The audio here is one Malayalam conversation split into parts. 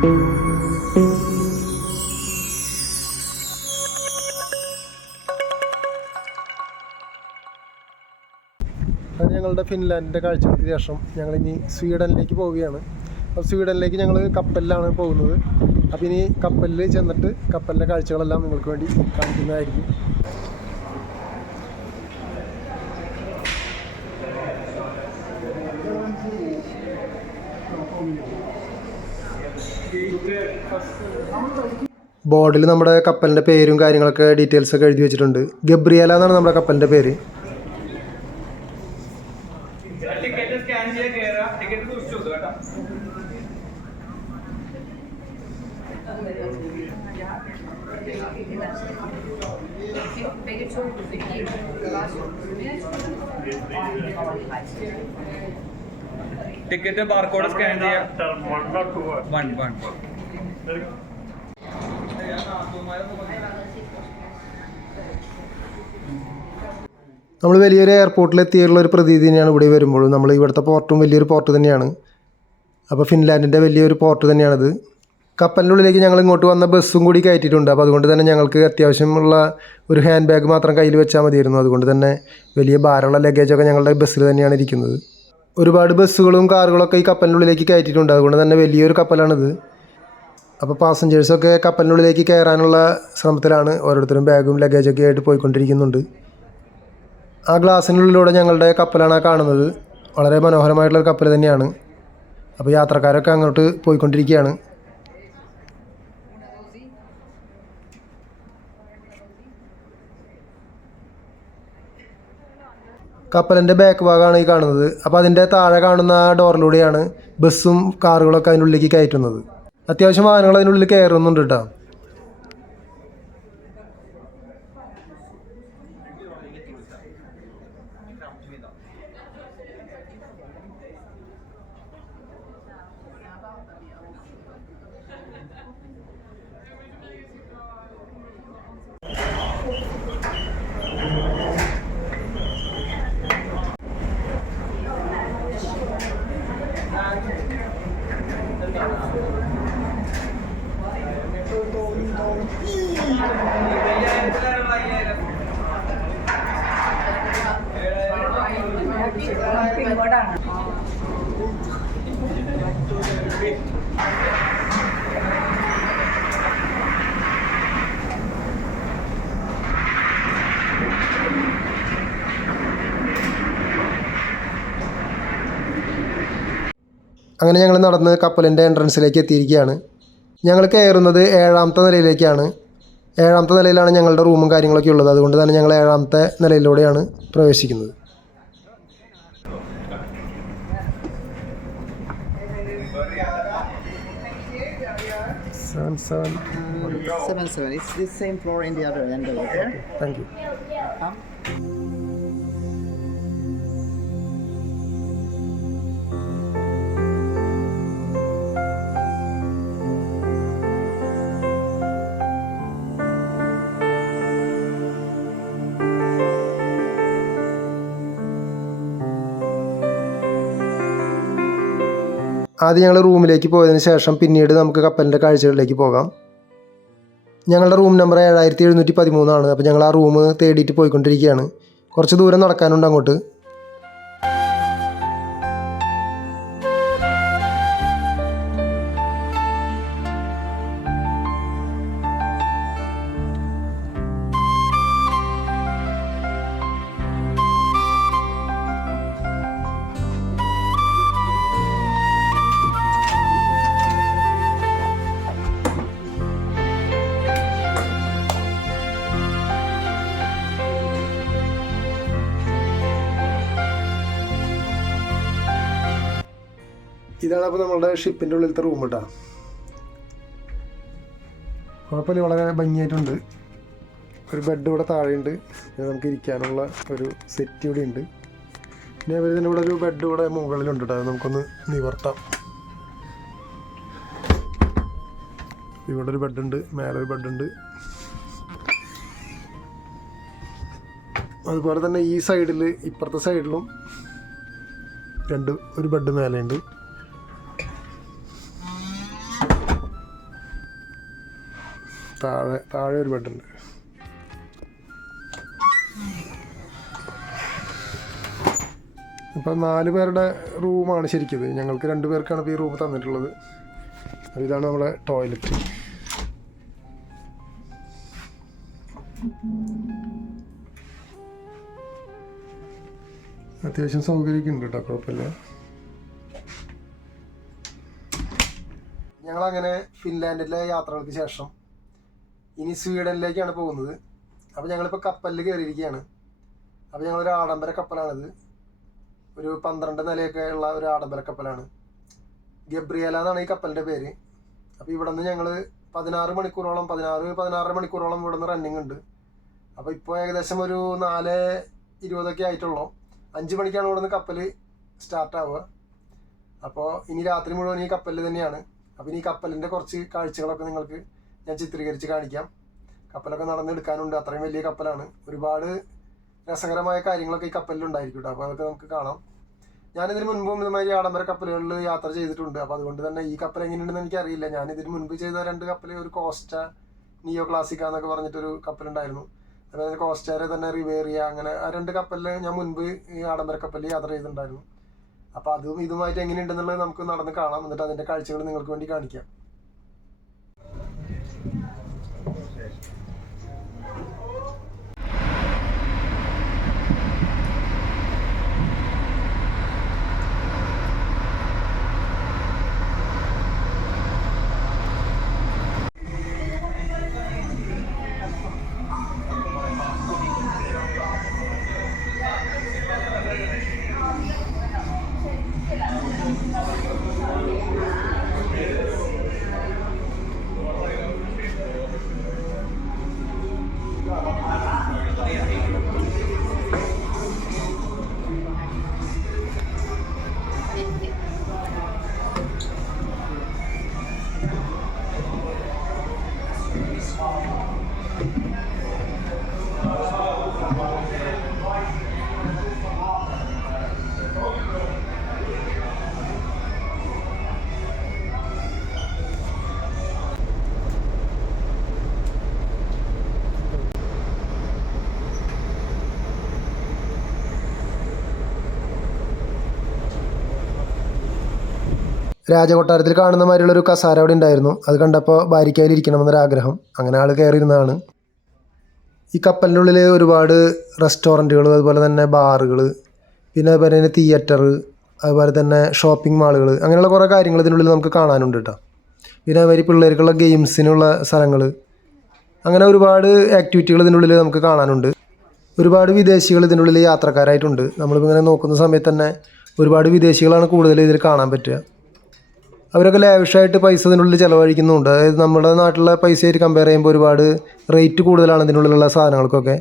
ഞങ്ങളുടെ ഫിൻലാൻഡിൻ്റെ കാഴ്ചകൾക്ക് ശേഷം ഞങ്ങളിനി സ്വീഡനിലേക്ക് പോവുകയാണ്. അപ്പോൾ സ്വീഡനിലേക്ക് ഞങ്ങൾ കപ്പലിലാണ് പോകുന്നത്. അപ്പോൾ ഇനി കപ്പലിൽ ചെന്നിട്ട് കപ്പലിൻ്റെ കാഴ്ചകളെല്ലാം നിങ്ങൾക്ക് വേണ്ടി കാണിക്കുന്നതായിരിക്കും. ബോർഡിൽ നമ്മുടെ കപ്പലിൻ്റെ പേരും കാര്യങ്ങളൊക്കെ ഡീറ്റെയിൽസൊക്കെ എഴുതി വെച്ചിട്ടുണ്ട്. ഗബ്രിയേല എന്നാണ് നമ്മുടെ കപ്പലിൻ്റെ പേര്. ടിക്കറ്റ് ബാർകോഡ് സ്കാൻ ചെയ്യാം. നമ്മൾ വലിയൊരു എയർപോർട്ടിലെത്തിയുള്ള ഒരു പ്രതീതി തന്നെയാണ് ഇവിടെ വരുമ്പോഴും. നമ്മൾ ഇവിടുത്തെ പോർട്ടും വലിയൊരു പോർട്ട് തന്നെയാണ്. അപ്പോൾ ഫിൻലാൻഡിൻ്റെ വലിയൊരു പോർട്ട് തന്നെയാണിത്. കപ്പലിൻ്റെ ഉള്ളിലേക്ക് ഞങ്ങൾ ഇങ്ങോട്ട് വന്ന ബസ്സും കൂടി കയറ്റിയിട്ടുണ്ട്. അപ്പോൾ അതുകൊണ്ട് തന്നെ ഞങ്ങൾക്ക് അത്യാവശ്യമുള്ള ഒരു ഹാൻഡ് ബാഗ് മാത്രം കയ്യിൽ വെച്ചാൽ മതിയായിരുന്നു. അതുകൊണ്ട് തന്നെ വലിയ ഭാരമുള്ള ലഗേജൊക്കെ ഞങ്ങളുടെ ബസ്സിൽ തന്നെയാണ് ഇരിക്കുന്നത്. ഒരുപാട് ബസ്സുകളും കാറുകളൊക്കെ ഈ കപ്പലിൻ്റെ ഉള്ളിലേക്ക് കയറ്റിയിട്ടുണ്ട്. അതുകൊണ്ട് തന്നെ വലിയൊരു കപ്പലാണിത്. അപ്പോൾ പാസഞ്ചേഴ്സൊക്കെ കപ്പലിൻ്റെ ഉള്ളിലേക്ക് കയറാനുള്ള ശ്രമത്തിലാണ്. ഓരോരുത്തരും ബാഗും ലഗേജൊക്കെ ആയിട്ട് പോയിക്കൊണ്ടിരിക്കുന്നുണ്ട്. ആ ഗ്ലാസ്സിനുള്ളിലൂടെ ഞങ്ങളുടെ കപ്പലാണ് കാണുന്നത്. വളരെ മനോഹരമായിട്ടുള്ളൊരു കപ്പൽ തന്നെയാണ്. അപ്പോൾ യാത്രക്കാരൊക്കെ അങ്ങോട്ട് പോയിക്കൊണ്ടിരിക്കുകയാണ്. കപ്പലിൻ്റെ ബാക്ക് ഭാഗമാണ് ഈ കാണുന്നത്. അപ്പോൾ അതിൻ്റെ താഴെ കാണുന്ന ആ ഡോറിലൂടെയാണ് ബസ്സും കാറുകളൊക്കെ അതിൻ്റെ ഉള്ളിലേക്ക് കയറ്റുന്നത്. അത്യാവശ്യം വാഹനങ്ങൾ അതിനുള്ളിൽ കയറുന്നുണ്ട് കേട്ടോ. അങ്ങനെ ഞങ്ങൾ നടന്ന് കപ്പലിൻ്റെ എൻട്രൻസിലേക്ക് എത്തിയിരിക്കുകയാണ്. ഞങ്ങൾ കയറുന്നത് 7ാമത്തെ നിലയിലേക്കാണ്. 7ാമത്തെ നിലയിലാണ് ഞങ്ങളുടെ റൂമും കാര്യങ്ങളൊക്കെ ഉള്ളത്. അതുകൊണ്ട് തന്നെ ഞങ്ങൾ 7ാമത്തെ നിലയിലൂടെയാണ് പ്രവേശിക്കുന്നത്. It's the same floor in the other end over there. Thank you. ആദ്യം ഞങ്ങൾ റൂമിലേക്ക് പോയതിന് ശേഷം പിന്നീട് നമുക്ക് കപ്പലിൻ്റെ കാഴ്ചകളിലേക്ക് പോകാം. ഞങ്ങളുടെ റൂം നമ്പർ 7713 അപ്പോൾ ഞങ്ങൾ ആ റൂം തേടിയിട്ട് പോയിക്കൊണ്ടിരിക്കുകയാണ്. കുറച്ച് ദൂരം നടക്കാനുണ്ട് അങ്ങോട്ട്. ഇതാണ് അപ്പോൾ നമ്മളുടെ ഷിപ്പിൻ്റെ ഉള്ളിലത്തെ റൂം കേട്ടോ. കുഴപ്പമില്ല, വളരെ ഭംഗിയായിട്ടുണ്ട്. ഒരു ബെഡ് ഇവിടെ താഴെയുണ്ട്. നമുക്ക് ഇരിക്കാനുള്ള ഒരു സെറ്റ് ഇവിടെ ഉണ്ട്. പിന്നെ ഇതിൻ്റെ ഇവിടെ ഒരു ബെഡ് ഇവിടെ മുകളിലുണ്ട് കേട്ടോ. നമുക്കൊന്ന് നിവർത്താം. ഇവിടെ ഒരു ബെഡുണ്ട്, മേലെ ഒരു ബെഡുണ്ട്. അതുപോലെ തന്നെ ഈ സൈഡിൽ ഇപ്പുറത്തെ സൈഡിലും ഒരു ബെഡ് മേലെയുണ്ട്. താഴെ ഒരു ബെഡുണ്ട്. ഇപ്പം 4 പേരുടെ റൂമാണ് ശരിക്കും. ഞങ്ങൾക്ക് 2 പേർക്കാണ് ഇപ്പോൾ ഈ റൂം തന്നിട്ടുള്ളത്. അപ്പോൾ ഇതാണ് നമ്മുടെ ടോയ്ലറ്റ്. അത്യാവശ്യം സൗകര്യമൊക്കെ ഉണ്ട് കേട്ടോ, കുഴപ്പമില്ല. ഞങ്ങളങ്ങനെ ഫിൻലാൻഡിലെ യാത്രകൾക്ക് ശേഷം ഇനി സ്വീഡനിലേക്കാണ് പോകുന്നത്. അപ്പോൾ ഞങ്ങളിപ്പോൾ കപ്പലിൽ കയറിയിരിക്കുകയാണ്. അപ്പോൾ ഞങ്ങളൊരു ആഡംബര കപ്പലാണിത്. ഒരു 12 നിലയൊക്കെ ഉള്ള ഒരു ആഡംബര കപ്പലാണ്. ഗബ്രിയേല എന്നാണ് ഈ കപ്പലിൻ്റെ പേര്. അപ്പോൾ ഇവിടെ നിന്ന് ഞങ്ങൾ 16 മണിക്കൂറോളം ഇവിടെ നിന്ന് റണ്ണിങ് ഉണ്ട്. അപ്പോൾ ഇപ്പോൾ ഏകദേശം ഒരു 4:20 ആയിട്ടുള്ളൂ. 5 മണിക്കാണ് ഇവിടെ നിന്ന് കപ്പൽ സ്റ്റാർട്ടാവുക. അപ്പോൾ ഇനി രാത്രി മുഴുവൻ ഈ കപ്പലിൽ തന്നെയാണ്. അപ്പോൾ ഈ കപ്പലിൻ്റെ കുറച്ച് കാഴ്ചകളൊക്കെ നിങ്ങൾക്ക് ഞാൻ ചിത്രീകരിച്ച് കാണിക്കാം. കപ്പലൊക്കെ നടന്നെടുക്കാനുണ്ട്. അത്രയും വലിയ കപ്പലാണ്. ഒരുപാട് രസകരമായ കാര്യങ്ങളൊക്കെ ഈ കപ്പലിലുണ്ടായിരിക്കും കേട്ടോ. അപ്പോൾ അതൊക്കെ നമുക്ക് കാണാം. ഞാനിതിന് മുൻപും ഇതുമാതിരി ആഡംബര കപ്പലുകളിൽ യാത്ര ചെയ്തിട്ടുണ്ട്. അപ്പോൾ അതുകൊണ്ട് തന്നെ ഈ കപ്പൽ എങ്ങനെയുണ്ടെന്ന് എനിക്കറിയില്ല. ഞാനിതിന് മുൻപ് ചെയ്ത 2 കപ്പൽ, ഒരു കോസ്റ്റ നിയോ ക്ലാസിക്ക എന്നൊക്കെ പറഞ്ഞിട്ടൊരു കപ്പലുണ്ടായിരുന്നു. അതായത് കോസ്റ്റയുടെ തന്നെ റിവേറിയ, അങ്ങനെ ആ 2 കപ്പലിൽ ഞാൻ മുൻപ് ഈ ആഡംബര കപ്പലിൽ യാത്ര ചെയ്തിട്ടുണ്ടായിരുന്നു. അപ്പോൾ അതും ഇതുമായിട്ട് എങ്ങനെയുണ്ടെന്നുള്ളത് നമുക്ക് നടന്ന് കാണാം. എന്നിട്ട് അതിൻ്റെ കാഴ്ചകൾ നിങ്ങൾക്ക് വേണ്ടി കാണിക്കാം. രാജകൊട്ടാരത്തിൽ കാണുന്ന മാതിരിയുള്ളൊരു കസാര അവിടെ ഉണ്ടായിരുന്നു. അത് കണ്ടപ്പോൾ ഭാര്യയ്ക്കയിൽ ഇരിക്കണമെന്നൊരാഗ്രഹം. അങ്ങനെ ആൾ കയറിയിരുന്നതാണ്. ഈ കപ്പലിൻ്റെ ഉള്ളിൽ ഒരുപാട് റെസ്റ്റോറൻറ്റുകൾ, അതുപോലെ തന്നെ ബാറുകൾ, പിന്നെ അതുപോലെ തന്നെ തിയേറ്റർ, അതുപോലെ തന്നെ ഷോപ്പിംഗ് മാളുകൾ, അങ്ങനെയുള്ള കുറേ കാര്യങ്ങൾ ഇതിനുള്ളിൽ നമുക്ക് കാണാനുണ്ട് കേട്ടോ. പിന്നെ അതുമാതിരി പിള്ളേർക്കുള്ള ഗെയിംസിനുള്ള സ്ഥലങ്ങൾ, അങ്ങനെ ഒരുപാട് ആക്ടിവിറ്റികൾ ഇതിനുള്ളിൽ നമുക്ക് കാണാനുണ്ട്. ഒരുപാട് വിദേശികൾ ഇതിനുള്ളിൽ യാത്രക്കാരായിട്ടുണ്ട്. നമ്മളിപ്പോൾ ഇങ്ങനെ നോക്കുന്ന സമയത്ത് തന്നെ ഒരുപാട് വിദേശികളാണ് കൂടുതൽ ഇതിൽ കാണാൻ പറ്റുക. അവരൊക്കെ ലാവിഷായിട്ട് പൈസ ഇതിനുള്ളിൽ ചിലവഴിക്കുന്നുണ്ട്. അതായത് നമ്മുടെ നാട്ടിലെ പൈസയായിട്ട് കമ്പയർ ചെയ്യുമ്പോൾ ഒരുപാട് റേറ്റ് കൂടുതലാണ് ഇതിനുള്ളിലുള്ള സാധനങ്ങൾക്കൊക്കെ.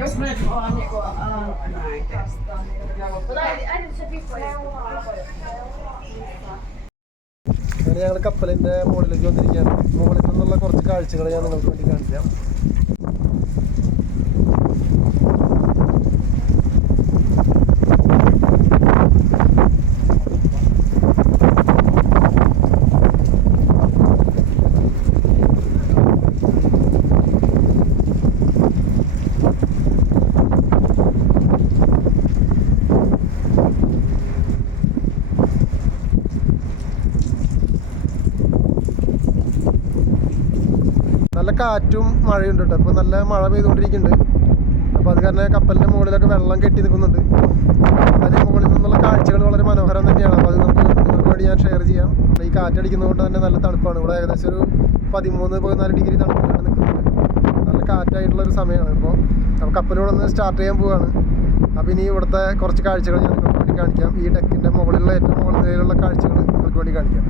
Koska mä nyt ollaan niinku അങ്ങനെ ഞങ്ങൾ കപ്പലിൻ്റെ മുകളിലേക്ക് വന്നിരിക്കുകയാണ്. മുകളിൽ നിന്നുള്ള കുറച്ച് കാഴ്ചകൾ ഞാൻ നിങ്ങൾക്ക് വേണ്ടി കാണിക്കാം. നല്ല കാറ്റും മഴയുണ്ട് കേട്ടോ. ഇപ്പോൾ നല്ല മഴ പെയ്തുകൊണ്ടിരിക്കുന്നുണ്ട്. അപ്പോൾ അത് കാരണം കപ്പലിൻ്റെ മുകളിലൊക്കെ വെള്ളം കെട്ടി നിൽക്കുന്നുണ്ട്. അതിന് മുകളിൽ നിന്നുള്ള കാഴ്ചകൾ വളരെ മനോഹരം തന്നെയാണ്. അപ്പോൾ അത് നിങ്ങൾക്ക് വേണ്ടി ഞാൻ ഷെയർ ചെയ്യാം. ഈ കാറ്റടിക്കുന്നതുകൊണ്ട് തന്നെ നല്ല തണുപ്പാണ്. ഇവിടെ ഏകദേശം ഒരു 13-14 ഡിഗ്രി തണുപ്പിലാണ് നിൽക്കുന്നത്. നല്ല കാറ്റായിട്ടുള്ളൊരു സമയമാണ് ഇപ്പോൾ. അപ്പോൾ കപ്പലിവിടെ നിന്ന് സ്റ്റാർട്ട് ചെയ്യാൻ പോവുകയാണ്. അപ്പോൾ ഇനി ഇവിടുത്തെ കുറച്ച് കാഴ്ചകൾ ഞാൻ നിങ്ങൾക്ക് വേണ്ടി കാണിക്കാം. ഈ ഡെക്കിൻ്റെ മുകളിലുള്ള ഏറ്റവും മുകളിൽ നിലയിലുള്ള കാഴ്ചകൾ നിങ്ങൾക്ക് വേണ്ടി കാണിക്കാം.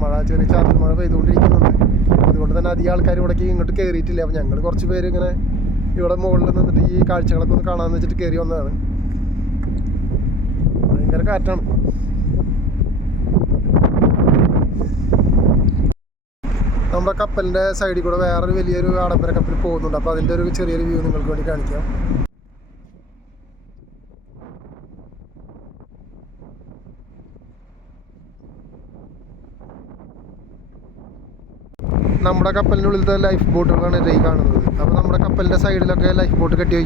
മഴ ചെറിയ ചാറ്റൽ മഴ പെയ്തുകൊണ്ടിരിക്കുന്നുണ്ട്. അതുകൊണ്ട് തന്നെ അധികം ആൾക്കാർ ഇവിടേക്ക് ഇങ്ങോട്ട് കയറിയിട്ടില്ല. അപ്പോൾ ഞങ്ങൾ കുറച്ച് പേര് ഇങ്ങനെ ഇവിടെ മുകളിൽ നിന്നിട്ട് ഈ കാഴ്ചകളൊക്കെ ഒന്ന് കാണാമെന്ന് വെച്ചിട്ട് കയറി വന്നതാണ്. ഭയങ്കര കാറ്റാണ്. നമ്മുടെ കപ്പലിൻ്റെ സൈഡിൽ കൂടെ വേറൊരു വലിയൊരു ആഡംബര കപ്പൽ പോകുന്നുണ്ട്. അപ്പോൾ അതിൻ്റെ ഒരു ചെറിയൊരു വ്യൂ നിങ്ങൾക്ക് വേണ്ടി കാണിക്കാം. നമ്മുടെ കപ്പലിൻ്റെ ഉള്ളിലത്തെ ലൈഫ് ബോട്ടുകളാണ് ഈ കാണുന്നത്. അപ്പോൾ നമ്മുടെ കപ്പലിൻ്റെ സൈഡിലൊക്കെ ലൈഫ് ബോട്ട് കെട്ടി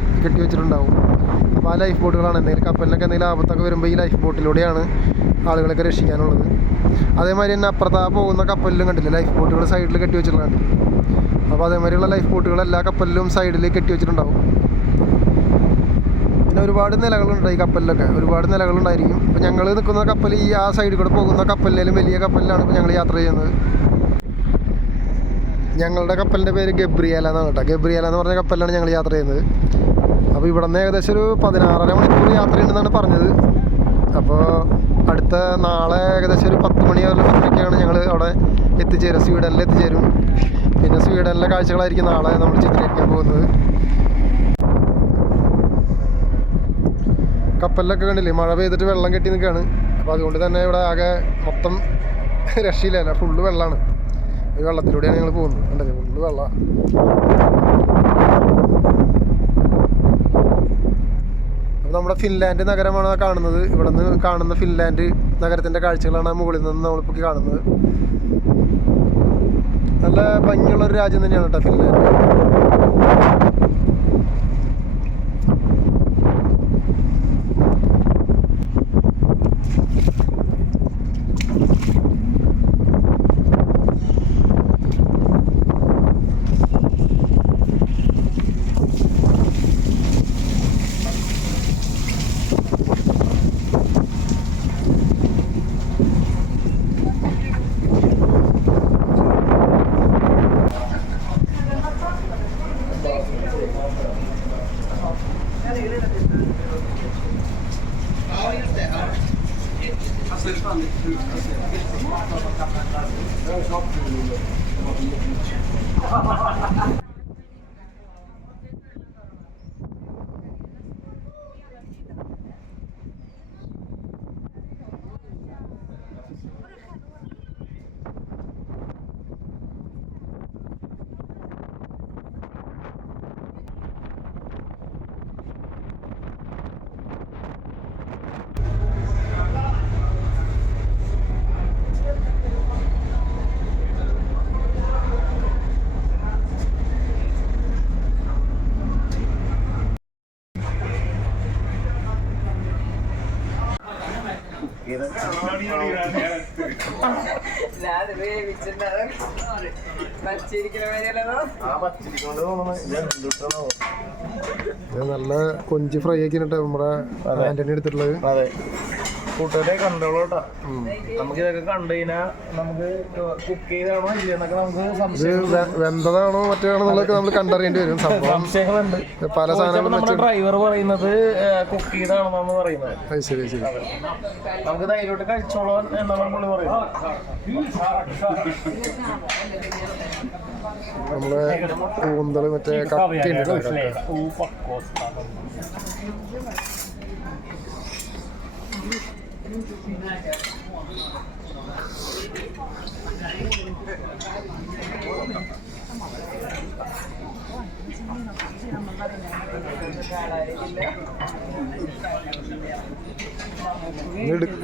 വെച്ചിട്ടുണ്ടാവും. അപ്പോൾ ആ ലൈഫ് ബോട്ടുകളാണ് എന്തെങ്കിലും കപ്പലിനൊക്കെ എന്തെങ്കിലും ആപത്തൊക്കെ വരുമ്പോൾ ഈ ലൈഫ് ബോട്ടിലൂടെയാണ് ആളുകളൊക്കെ രക്ഷിക്കാനുള്ളത്. അതേമാതിരി തന്നെ അപ്പുറത്ത് പോകുന്ന കപ്പലിലും കണ്ടില്ലേ ലൈഫ് ബോട്ടുകൾ സൈഡിൽ കെട്ടി വെച്ചിട്ടുണ്ട്. അപ്പോൾ അതേമാതിരിയുള്ള ലൈഫ് ബോട്ടുകൾ എല്ലാ കപ്പലിലും സൈഡിൽ കെട്ടി വെച്ചിട്ടുണ്ടാവും. പിന്നെ ഒരുപാട് നിലകളുണ്ട് ഈ കപ്പലിലൊക്കെ, ഒരുപാട് നിലകളുണ്ടായിരിക്കും. അപ്പോൾ ഞങ്ങൾ നിൽക്കുന്ന കപ്പൽ ഈ ആ സൈഡിൽ കൂടെ പോകുന്ന കപ്പലിലും വലിയ കപ്പലിലാണ് ഇപ്പോൾ ഞങ്ങൾ യാത്ര ചെയ്യുന്നത്. ഞങ്ങളുടെ കപ്പലിൻ്റെ പേര് ഗബ്രിയേല എന്നാണ് കേട്ടോ. ഗബ്രിയേല എന്ന് പറഞ്ഞ കപ്പലിലാണ് ഞങ്ങൾ യാത്ര ചെയ്യുന്നത്. അപ്പോൾ ഇവിടെ നിന്ന് ഏകദേശം ഒരു 16.5 മണിക്കൂർ യാത്രയുണ്ടെന്നാണ് പറഞ്ഞത്. അപ്പോൾ അടുത്ത നാളെ ഏകദേശം ഒരു 10 മണി വരെ 10:30 ഞങ്ങൾ അവിടെ എത്തിച്ചേരും, സ്വീഡനിൽ എത്തിച്ചേരും. പിന്നെ സ്വീഡനിലെ കാഴ്ചകളായിരിക്കും നാളെ നമ്മൾ ചിത്രീകരിക്കാൻ പോകുന്നത്. കപ്പലിലൊക്കെ കണ്ടില്ലേ മഴ പെയ്തിട്ട് വെള്ളം കെട്ടി നിൽക്കുകയാണ്. അപ്പോൾ അതുകൊണ്ട് തന്നെ ഇവിടെ ആകെ മൊത്തം രക്ഷയില്ല, ഫുള്ള് വെള്ളമാണ്. ഈ വെള്ളത്തിലൂടെയാണ് ഞങ്ങൾ പോകുന്നത്. കണ്ടല്ലേ ഫുള്ള് വെള്ളമാണ്. അപ്പോൾ നമ്മുടെ ഫിൻലാൻഡ് നഗരമാണ് കാണുന്നത്. ഇവിടെ നിന്ന് കാണുന്ന ഫിൻലാൻഡ് നഗരത്തിൻ്റെ കാഴ്ചകളാണ് മുകളിൽ നിന്ന് നമ്മളിപ്പോൾ കാണുന്നത്. നല്ല ഭംഗിയുള്ളൊരു രാജ്യം തന്നെയാണ് കേട്ടോ ഫിൻലാൻഡ്. ഇത് നല്ല കൊഞ്ച് ഫ്രൈ ആക്കിയിട്ട് നമ്മുടെ ആന്റണി എടുത്തിട്ടുള്ളത്. അതെ, കൂട്ടുകാരെ കണ്ടോളൂട്ടാ. നമുക്ക് ഇതൊക്കെ കണ്ടു കഴിഞ്ഞാൽ നമുക്ക് കുക്ക് ചെയ്താണോ ഇല്ലെന്നൊക്കെ നമുക്ക് വെന്തതാണോ മറ്റേതാണെന്നുള്ളതൊക്കെ നമ്മൾ കണ്ടറിയേണ്ടി വരും. സംശയങ്ങളുണ്ട്. പല സാധനങ്ങളും നമ്മുടെ ഡ്രൈവർ പറയുന്നത് കുക്ക് ചെയ്താണെന്നാണ് പറയുന്നത്. ശരി ശരി, നമുക്ക് ധൈര്യമായിട്ട് കഴിച്ചോളാൻ എന്നാണ് പുള്ളി പറയുന്നത്. നമ്മളെ കൂന്തള് മറ്റേ കക്കയുണ്ട്.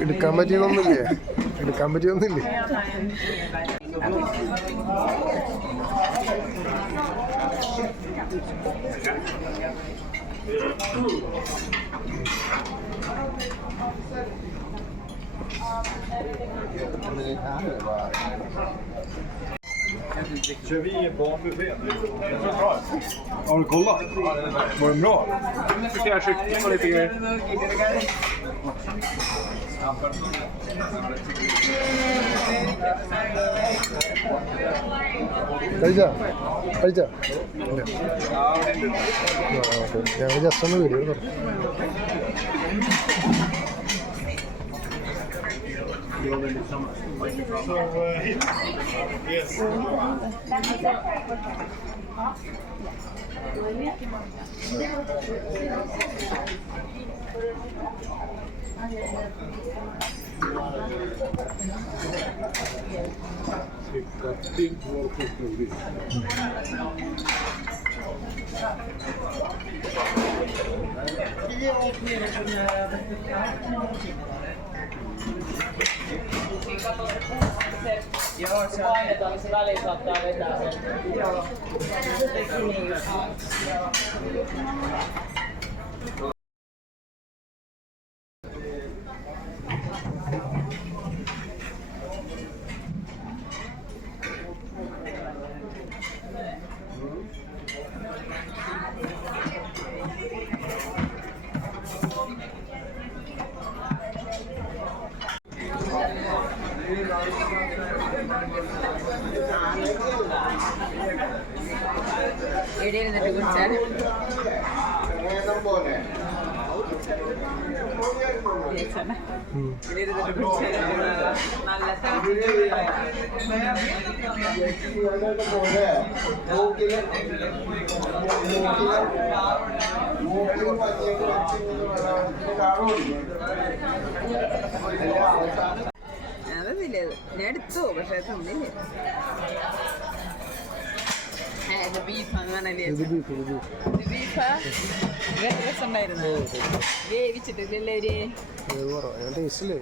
എടുക്കാൻ പറ്റിയതൊന്നുമില്ലേ? എടുക്കാൻ പറ്റിയൊന്നുമില്ലേ? Kör vi barnbuffé? Har du kollat? Var den bra? Ska jag kyckling och lite grejer? കഴിച്ചാ ഞങ്ങൾ ജസ്റ്റ് ഒന്ന് വീഡിയോ പറഞ്ഞു. Painetaan, niin se väliin saattaa vetää sen. ഇടയിരുന്നിട്ട് കുടിച്ചാൽ അതൊന്നില്ല, ഞാൻ എടുത്തു പക്ഷെ തിന്നില്ല. ബീഫാന്ന് പറഞ്ഞാൽ ബീഫാ രസമുണ്ടായിരുന്നു. വേവിച്ചിട്ടില്ലല്ലേ അവര് ടേസ്റ്റില്ലേ?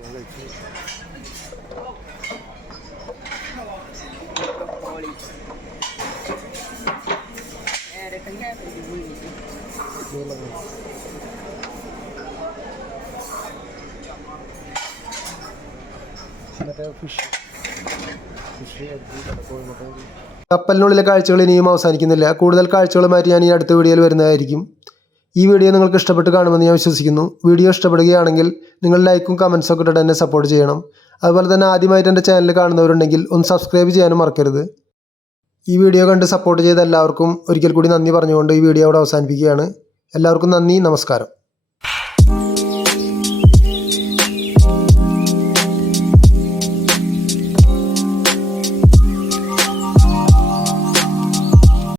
കപ്പലിനുള്ളിലെ കാഴ്ചകൾ ഇനിയും അവസാനിക്കുന്നില്ല. കൂടുതൽ കാഴ്ചകളുമായിട്ട് ഞാൻ ഈ അടുത്ത വീഡിയോയിൽ വരുന്നതായിരിക്കും. ഈ വീഡിയോ നിങ്ങൾക്ക് ഇഷ്ടപ്പെട്ട് കാണുമെന്ന് ഞാൻ വിശ്വസിക്കുന്നു. വീഡിയോ ഇഷ്ടപ്പെടുകയാണെങ്കിൽ നിങ്ങൾ ലൈക്കും കമൻസും ഒക്കെ ഇട്ടിട്ട് എന്നെ സപ്പോർട്ട് ചെയ്യണം. അതുപോലെ തന്നെ ആദ്യമായിട്ട് എൻ്റെ ചാനൽ കാണുന്നവരുണ്ടെങ്കിൽ ഒന്ന് സബ്സ്ക്രൈബ് ചെയ്യാനും മറക്കരുത്. ഈ വീഡിയോ കണ്ട് സപ്പോർട്ട് ചെയ്ത എല്ലാവർക്കും ഒരിക്കൽ കൂടി നന്ദി പറഞ്ഞുകൊണ്ട് ഈ വീഡിയോ അവിടെ അവസാനിപ്പിക്കുകയാണ്. എല്ലാവർക്കും നന്ദി, നമസ്കാരം.